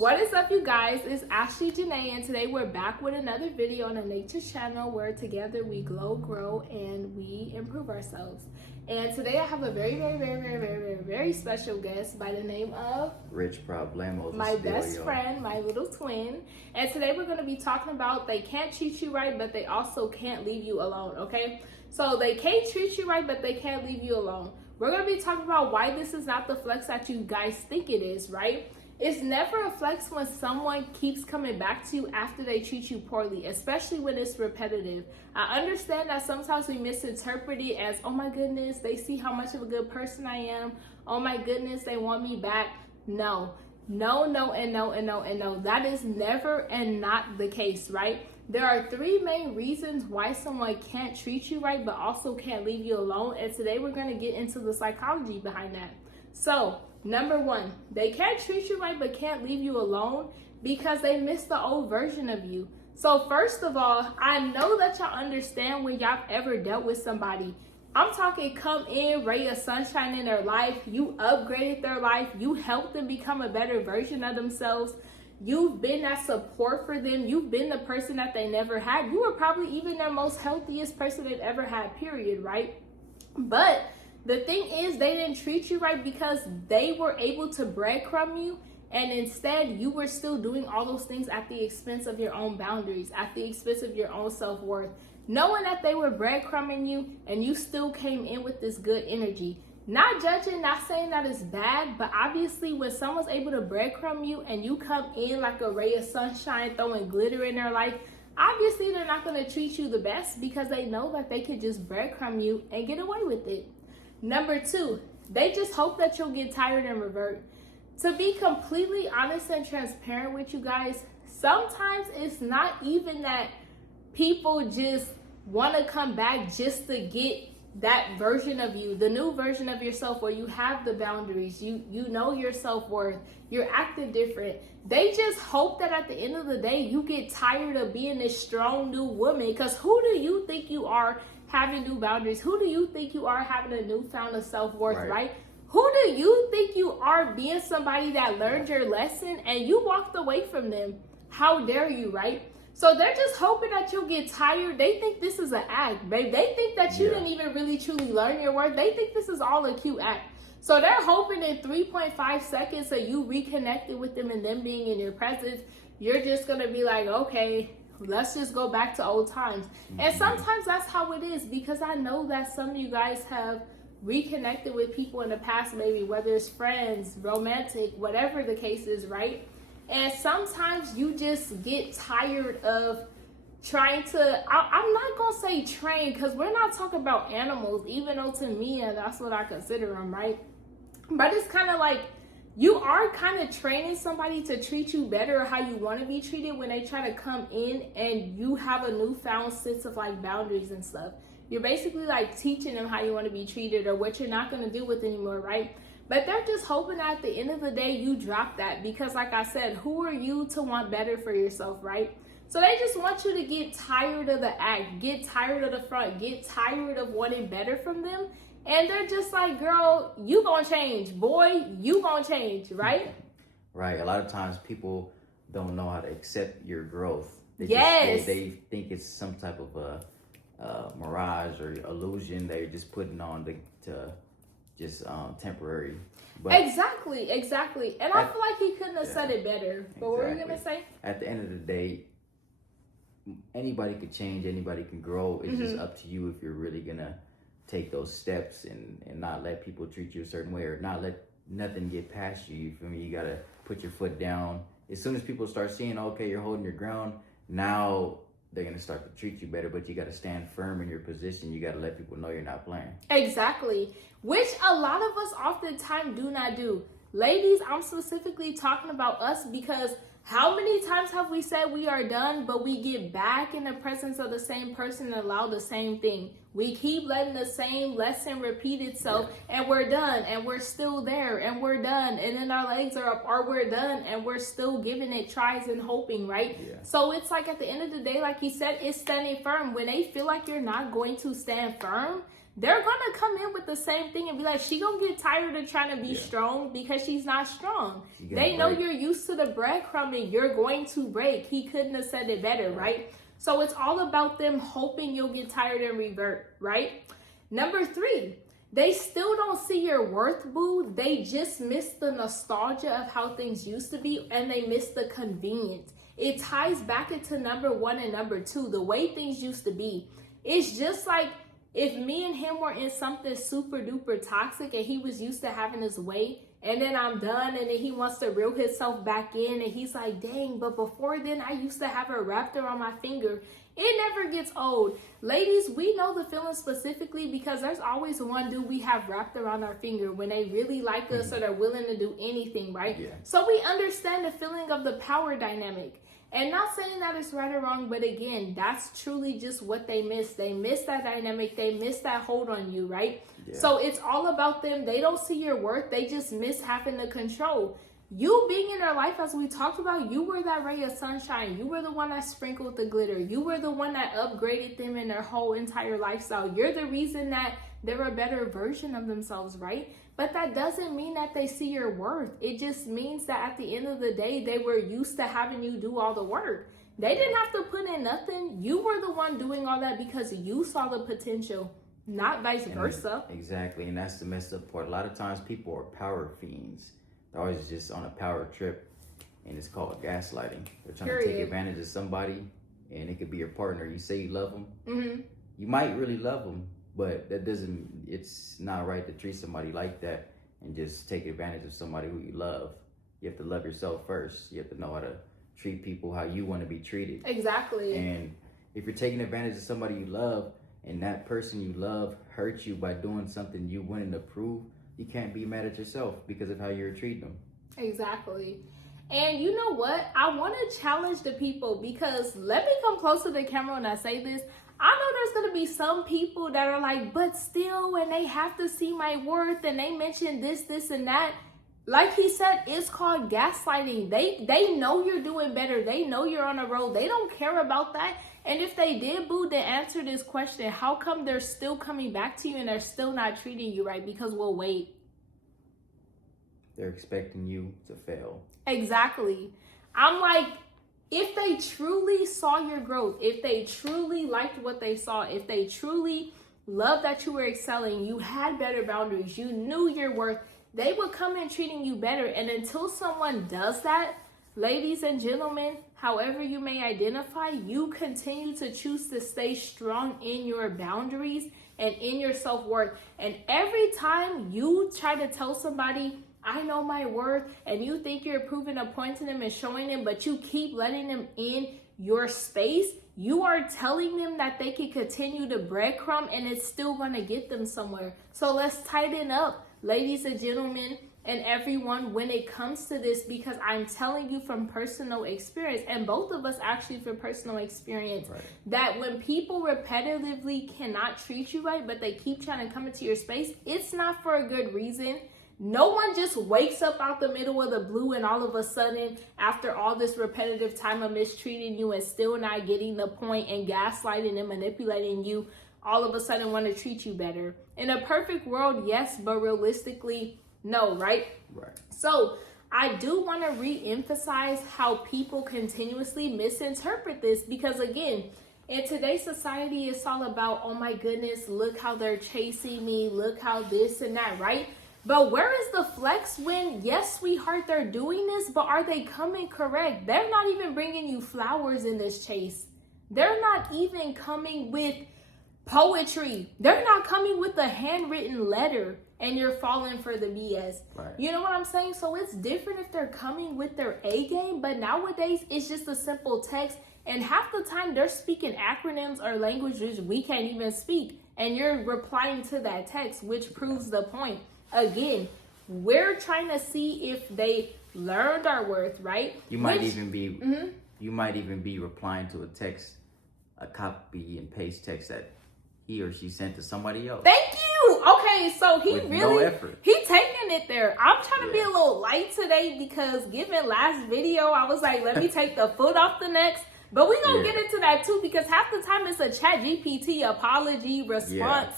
What is up, you guys? It's Ashley Janae, and today we're back with another video on the Nature channel where together we glow, grow, and we improve ourselves. And today I have a very special guest by the name of Rich Problemos. My best friend, my little twin. And today we're going to be talking about they can't treat you right, but they also can't leave you alone, okay? So they can't treat you right, but they can't leave you alone. We're going to be talking about why this is not the flex that you guys think it is, right? It's never a flex when someone keeps coming back to you after they treat you poorly, especially when it's repetitive. I understand that sometimes we misinterpret it as, oh my goodness, they see how much of a good person I am. Oh my goodness, they want me back. No. That is never and not the case, right? There are three main reasons why someone can't treat you right, but also can't leave you alone. And today we're going to get into the psychology behind that. So, number one, they can't treat you right but can't leave you alone because they miss the old version of you. So first of all, I know that y'all understand when y'all ever dealt with somebody. I'm talking come in, ray of sunshine in their life. You upgraded their life. You helped them become a better version of themselves. You've been that support for them. You've been the person that they never had. You were probably even their most healthiest person they've ever had, period, right? But the thing is, they didn't treat you right because they were able to breadcrumb you, and instead you were still doing all those things at the expense of your own boundaries, at the expense of your own self-worth, knowing that they were breadcrumbing you, and you still came in with this good energy. Not judging, not saying that it's bad, but obviously when someone's able to breadcrumb you and you come in like a ray of sunshine, throwing glitter in their life, obviously they're not going to treat you the best because they know that they could just breadcrumb you and get away with it. Number two, they just hope that you'll get tired and revert. To be completely honest and transparent with you guys, sometimes it's not even that people just want to come back just to get that version of you, the new version of yourself where you have the boundaries, you know your self-worth, you're acting different. They just hope that at the end of the day, you get tired of being this strong new woman, because who do you think you are having new boundaries? Who do you think you are having a newfound of self-worth, right? Who do you think you are being somebody that learned your lesson and you walked away from them? How dare you, right? So they're just hoping that you'll get tired. They think this is an act, babe. They think that you didn't even really truly learn your worth. They think this is all a cute act. So they're hoping in 3.5 seconds that you reconnected with them and them being in your presence, you're just going to be like, okay, let's just go back to old times. And sometimes that's how it is, because I know that some of you guys have reconnected with people in the past, maybe whether it's friends, romantic, whatever the case is, right? And sometimes you just get tired of trying to, I'm not going to say train, because we're not talking about animals, even though to me, that's what I consider them, right? But it's kind of like, you are kind of training somebody to treat you better or how you want to be treated when they try to come in and you have a newfound sense of like boundaries and stuff. You're basically like teaching them how you want to be treated or what you're not going to do with anymore, right? But they're just hoping at the end of the day you drop that, because like I said, who are you to want better for yourself, right? So they just want you to get tired of the act, get tired of the front, get tired of wanting better from them. And they're just like, girl, you gonna change. Boy, you gonna change, right? Right. A lot of times people don't know how to accept your growth. They they think it's some type of a mirage or illusion they're just putting on to just temporary. But Exactly. And I feel like he couldn't have said it better. But what were you going to say? At the end of the day, anybody could change, anybody can grow. It's just up to you if you're really going to take those steps and not let people treat you a certain way, or not let nothing get past you. You feel me? You got to put your foot down. As soon as people start seeing, okay, you're holding your ground, now they're going to start to treat you better, but you got to stand firm in your position. You got to let people know you're not playing. Exactly. Which a lot of us oftentimes do not do. Ladies, I'm specifically talking about us, because how many times have we said we are done, but we get back in the presence of the same person and allow the same thing? We keep letting the same lesson repeat itself, and we're done, and we're still there, and we're done, and then our legs are up, or we're done, and we're still giving it tries and hoping, right? So it's like at the end of the day, like he said, it's standing firm. When they feel like you're not going to stand firm, they're gonna come in with the same thing and be like, she gonna get tired of trying to be strong because she's not strong. They know you're used to the breadcrumbing. You're going to break. He couldn't have said it better, right? So it's all about them hoping you'll get tired and revert, right? Number 3, they still don't see your worth, boo. They just miss the nostalgia of how things used to be, and they miss the convenience. It ties back into number 1 and number 2, the way things used to be. It's just like if me and him were in something super duper toxic and he was used to having his way, and then I'm done, and then he wants to reel himself back in, and he's like, dang, but before then I used to have her wrapped around my finger. It never gets old. Ladies, we know the feeling specifically because there's always one dude we have wrapped around our finger when they really like us or they're willing to do anything, right? Yeah. So we understand the feeling of the power dynamic. And not saying that it's right or wrong, but again, that's truly just what they miss. They miss that dynamic. They miss that hold on you, right? Yeah. So it's all about them. They don't see your worth. They just miss having the control. You being in their life, as we talked about, you were that ray of sunshine. You were the one that sprinkled the glitter. You were the one that upgraded them in their whole entire lifestyle. You're the reason that they're a better version of themselves, right? But that doesn't mean that they see your worth. It just means that at the end of the day, they were used to having you do all the work. They didn't have to put in nothing. You were the one doing all that because you saw the potential, not vice versa. Exactly, and that's the messed up part. A lot of times people are power fiends. They're always just on a power trip, and it's called gaslighting. They're trying to take advantage of somebody, and it could be your partner. You say you love them. Mm-hmm. You might really love them, but that doesn't, it's not right to treat somebody like that and just take advantage of somebody who you love. You have to love yourself first. You have to know how to treat people how you want to be treated. Exactly. And if you're taking advantage of somebody you love, and that person you love hurts you by doing something you wanted to prove, you can't be mad at yourself because of how you're treating them. Exactly. And you know what? I want to challenge the people because let me come close to the camera when I say this. I know there's going to be some people that are like, but still, and they have to see my worth, and they mention this, this, and that. Like he said, it's called gaslighting. They know you're doing better. They know you're on a road. They don't care about that. And if they did, boo, to answer this question, how come they're still coming back to you and they're still not treating you right? Because we'll wait. They're expecting you to fail. Exactly. I'm like, if they truly saw your growth, if they truly liked what they saw, if they truly loved that you were excelling, you had better boundaries, you knew your worth, they would come in treating you better. And until someone does that, ladies and gentlemen, however you may identify, you continue to choose to stay strong in your boundaries and in your self-worth. And every time you try to tell somebody, I know my worth, and you think you're proving a point to them and showing them, but you keep letting them in your space, you are telling them that they can continue to breadcrumb and it's still going to get them somewhere. So let's tighten up, ladies and gentlemen, and everyone, when it comes to this, because I'm telling you from personal experience, and both of us actually from personal experience, right, that when people repetitively cannot treat you right, but they keep trying to come into your space, it's not for a good reason. No one just wakes up out the middle of the blue and all of a sudden, after all this repetitive time of mistreating you and still not getting the point and gaslighting and manipulating you, all of a sudden want to treat you better. In a perfect world, yes, but realistically, no, right? Right. So I do want to re-emphasize how people continuously misinterpret this because, again, in today's society, it's all about, oh my goodness, look how they're chasing me, look how this and that, right? But where is the flex when, yes, sweetheart, they're doing this, but are they coming correct? They're not even bringing you flowers in this chase. They're not even coming with poetry. They're not coming with a handwritten letter and you're falling for the BS. Right. You know what I'm saying? So it's different if they're coming with their A game, but nowadays it's just a simple text. And half the time they're speaking acronyms or languages we can't even speak. And you're replying to that text, which proves the point. Again, we're trying to see if they learned our worth, right? You might even be replying to a text, a copy and paste text that he or she sent to somebody else. Thank you. Okay, so he with really no effort. He taking it there. I'm trying to be a little light today because given last video, I was like, let me take the foot off the necks. But we're gonna get into that too because half the time it's a chat GPT apology response.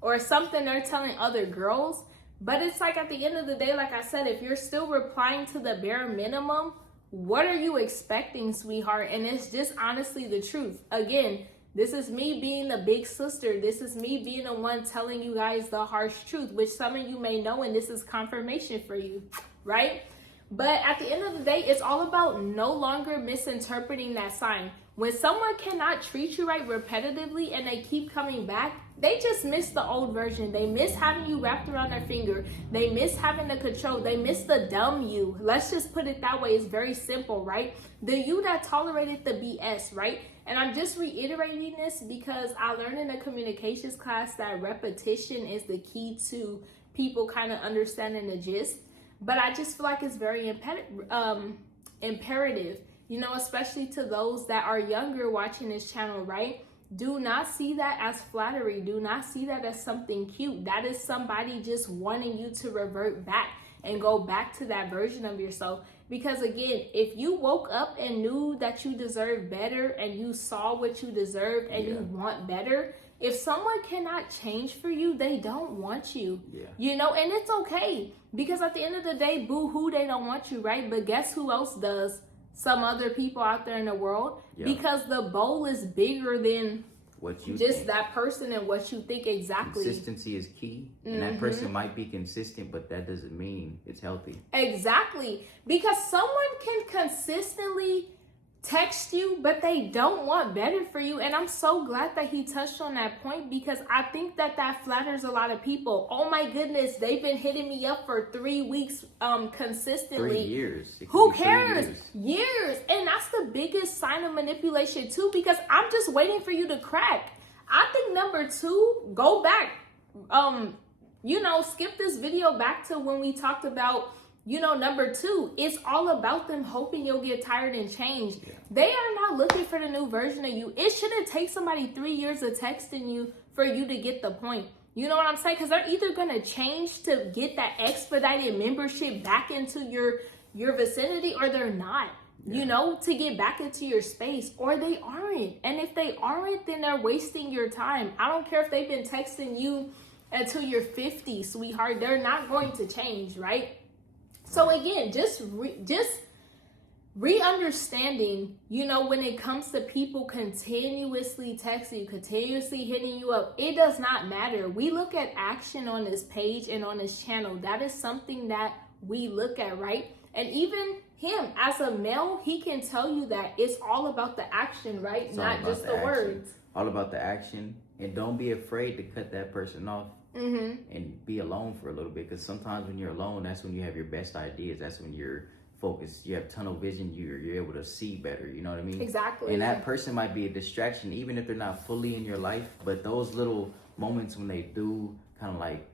or something they're telling other girls. But it's like, at the end of the day, like I said, if you're still replying to the bare minimum, what are you expecting, sweetheart? And it's just honestly the truth. Again, this is me being the big sister. This is me being the one telling you guys the harsh truth, which some of you may know, and this is confirmation for you, right? But at the end of the day, it's all about no longer misinterpreting that sign. When someone cannot treat you right repetitively and they keep coming back, they just miss the old version. They miss having you wrapped around their finger. They miss having the control. They miss the dumb you. Let's just put it that way. It's very simple, right? The you that tolerated the BS, right? And I'm just reiterating this because I learned in a communications class that repetition is the key to people kind of understanding the gist. But I just feel like it's very imperative, you know, especially to those that are younger watching this channel, right? Do not see that as flattery. Do not see that as something cute. That is somebody just wanting you to revert back and go back to that version of yourself. Because again, if you woke up and knew that you deserved better and you saw what you deserved and you want better, if someone cannot change for you, they don't want you. You know, and it's okay. Because at the end of the day, boo-hoo, they don't want you, right? But guess who else does? Some other people out there in the world. Because the bowl is bigger than what you just think. That person and what you think exactly. Consistency is key. And that person might be consistent, but that doesn't mean it's healthy. Exactly. Because someone can consistently text you, but they don't want better for you. And I'm so glad that he touched on that point, because I think that that flatters a lot of people. Oh my goodness, they've been hitting me up for 3 weeks consistently. 3 years. Who cares? Years. And that's the biggest sign of manipulation too, because I'm just waiting for you to crack. I think number 2, go back, you know, skip this video back to when we talked about, you know, number 2, it's all about them hoping you'll get tired and change. They are not looking for the new version of you. It shouldn't take somebody 3 years of texting you for you to get the point. You know what I'm saying? Because they're either going to change to get that expedited membership back into your vicinity, or they're not, you know, to get back into your space, or they aren't. And if they aren't, then they're wasting your time. I don't care if they've been texting you until you're 50, sweetheart. They're not going to change, right? So again, just re-understanding, you know, when it comes to people continuously texting you, continuously hitting you up, it does not matter. We look at action on this page and on this channel. That is something that we look at, right? And even him as a male, he can tell you that it's all about the action, right? It's not just the words. All about the action. And don't be afraid to cut that person off. And be alone for a little bit, because sometimes when you're alone, that's when you have your best ideas. That's when you're focused, you have tunnel vision, you're able to see better, you know what I mean? Exactly. And that person might be a distraction, even if they're not fully in your life. But those little moments when they do kind of like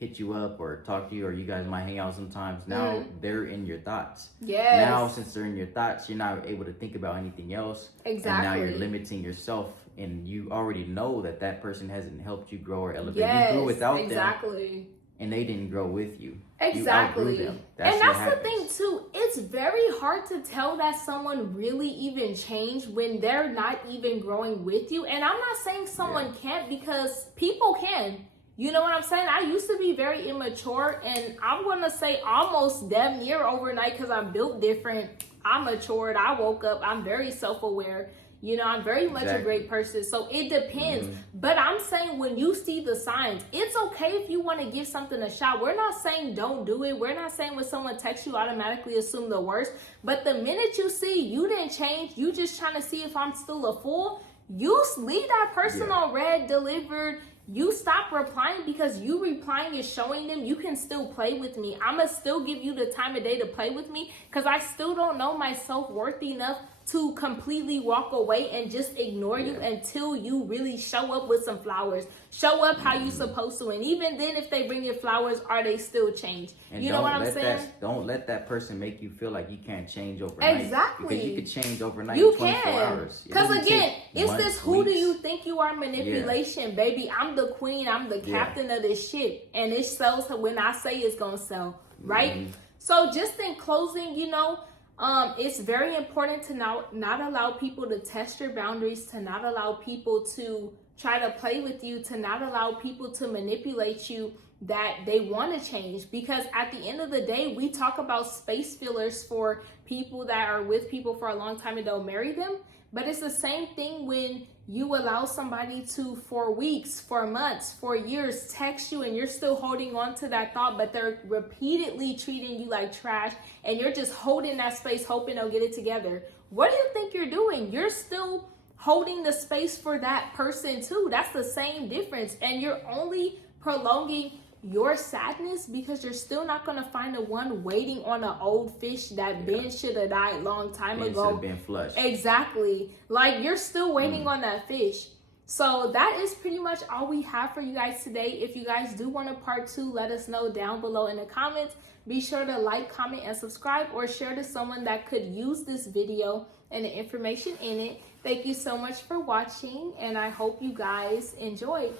hit you up or talk to you, or you guys might hang out sometimes, now they're in your thoughts. Now since they're in your thoughts, you're not able to think about anything else. And now you're limiting yourself, and you already know that that person hasn't helped you grow or elevate. You grew without them, and they didn't grow with you. You outgrew them. And that's the thing too. It's very hard to tell that someone really even changed when they're not even growing with you. And I'm not saying someone can't, because people can. You know what I'm saying? I used to be very immature, and I'm going to say almost damn near overnight, because I'm built different. I matured. I woke up. I'm very self-aware. You know, I'm very much a great person. So it depends. But I'm saying, when you see the signs, it's okay if you want to give something a shot. We're not saying don't do it. We're not saying when someone texts you, automatically assume the worst. But the minute you see you didn't change, you just trying to see if I'm still a fool, you leave that person on red delivered. You stop replying, because you replying is showing them you can still play with me. I'm going to still give you the time of day to play with me, because I still don't know my self-worth enough to completely walk away and just ignore you until you really show up with some flowers. Show up how you supposed to. And even then, if they bring you flowers, are they still changed? And you know what I'm saying? Don't let that person make you feel like you can't change overnight. Exactly. Because you could change overnight in 24 hours. Because again, it's this who do you think you are manipulation, baby. I'm the queen. I'm the captain of this shit. And it sells when I say it's going to sell, right? So just in closing, you know, it's very important to not allow people to test your boundaries, to not allow people to try to play with you, to not allow people to manipulate you that they want to change. Because at the end of the day, we talk about space fillers for people that are with people for a long time and don't marry them. But it's the same thing when you allow somebody to, for weeks, for months, for years, text you and you're still holding on to that thought, but they're repeatedly treating you like trash and you're just holding that space hoping they'll get it together. What do you think you're doing? You're still holding the space for that person too. That's the same difference. And you're only prolonging your sadness because you're still not going to find the one waiting on an old fish that Ben should have died long time ago. Should have been flushed. Exactly. Like, you're still waiting on that fish. So that is pretty much all we have for you guys today. If you guys do want a part 2, let us know down below in the comments. Be sure to like, comment, and subscribe, or share to someone that could use this video and the information in it. Thank you so much for watching, and I hope you guys enjoyed.